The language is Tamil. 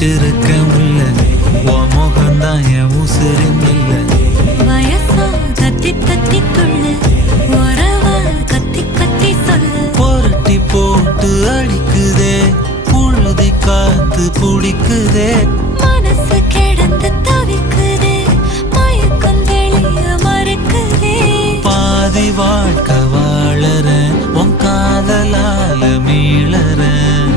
வச்சிருக்க முல்ல உன் முகம்தான் என் உசுரின் இல்ல வயசா தத்தி தத்தி துள்ளு உறவா கத்தி கத்தி சொல்லு புரட்டி போட்டு அடிக்குதே புழுதி காத்து புடிக்குதே மனசு கிடந்து தவிக்குதே மயக்கம் தெளிய மறுக்குதே பாதி வாழ்க்கை வாழறேன் உன் காதலால மீளறேன்